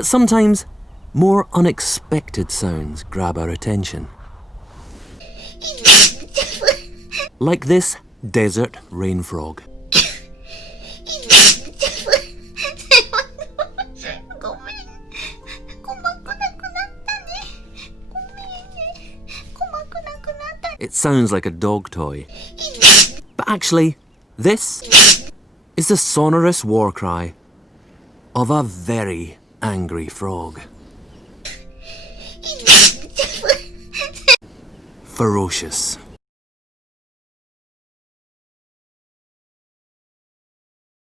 But sometimes more unexpected sounds grab our attention. Like this desert rain frog. It sounds like a dog toy. But actually, this is the sonorous war cry of a very angry frog. Ferocious.